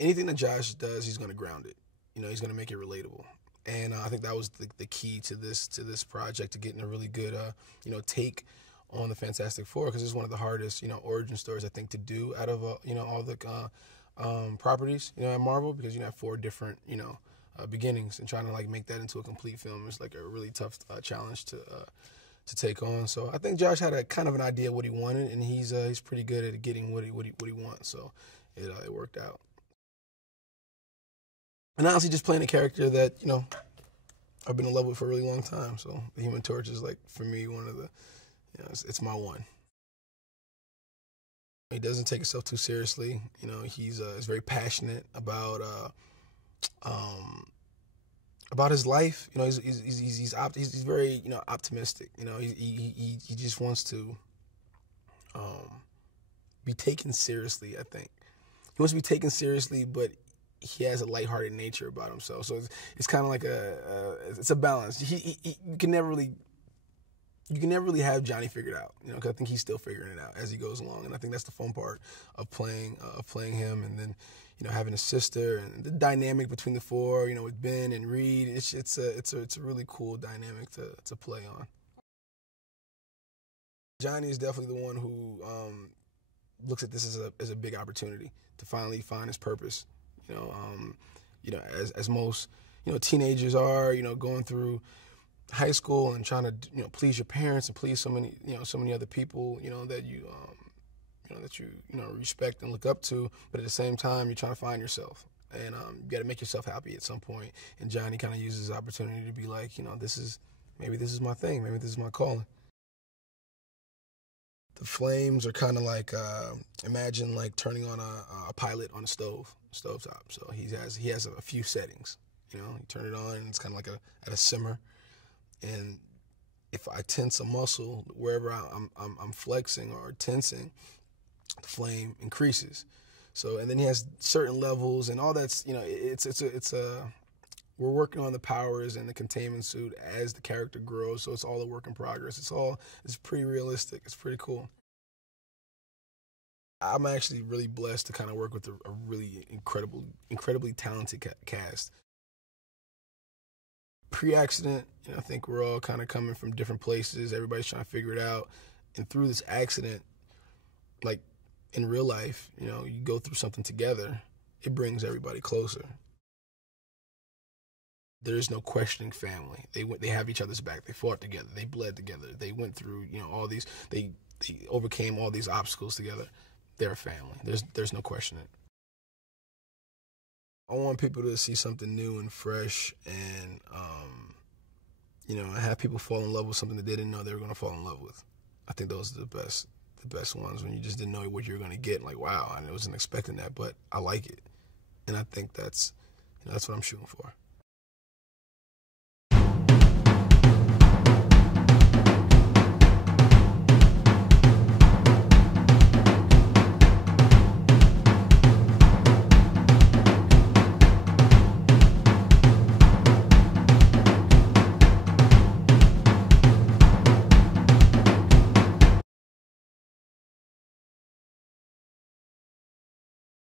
anything that Josh does, he's going to ground it. You know, he's going to make it relatable. And I think that was the key to this project, to getting a really good, you know, take on the Fantastic Four, because it's one of the hardest, you know, origin stories I think to do out of you know, all the properties, you know, at Marvel, because you have 4 different, you know, beginnings, and trying to like make that into a complete film is like a really tough challenge to take on. So I think Josh had a kind of an idea what he wanted, and he's pretty good at getting what he wants. So it worked out. And honestly, just playing a character that, you know, I've been in love with for a really long time. So the Human Torch is like, for me, one of the, you know, it's my one. He doesn't take himself too seriously. You know, he's very passionate about his life. You know, he's very, you know, optimistic. You know, he just wants to be taken seriously. I think he wants to be taken seriously, but he has a lighthearted nature about himself. So it's kind of like it's a balance. You can never really have Johnny figured out, you know, because I think he's still figuring it out as he goes along. And I think that's the fun part of playing him. And then, you know, having a sister, and the dynamic between the 4, you know, with Ben and Reed. It's a really cool dynamic to play on. Johnny is definitely the one who looks at this as a big opportunity to finally find his purpose. You know, as most, you know, teenagers are, you know, going through high school and trying to, you know, please your parents and please so many other people, you know, that you respect and look up to. But at the same time, you're trying to find yourself, and you got to make yourself happy at some point. And Johnny kind of uses his opportunity to be like, you know, maybe this is my thing, maybe this is my calling. The flames are kind of like, imagine like turning on a pilot on a stovetop. So he has a few settings. You know, you turn it on and it's kind of like at a simmer. And if I tense a muscle wherever I'm flexing or tensing, the flame increases. So, and then he has certain levels and all that's, you know, we're working on the powers and the containment suit as the character grows. So it's all a work in progress. It's pretty realistic. It's pretty cool. I'm actually really blessed to kind of work with a really incredibly talented cast. Pre-accident, you know, I think we're all kind of coming from different places. Everybody's trying to figure it out. And through this accident, like in real life, you know, you go through something together, it brings everybody closer. There is no questioning family. They have each other's back. They fought together. They bled together. They went through, you know, all these. They overcame all these obstacles together. They're a family. There's no questioning. I want people to see something new and fresh, and you know, have people fall in love with something that they didn't know they were going to fall in love with. I think those are the best ones, when you just didn't know what you were going to get. Like, wow, I wasn't expecting that, but I like it, and I think that's what I'm shooting for.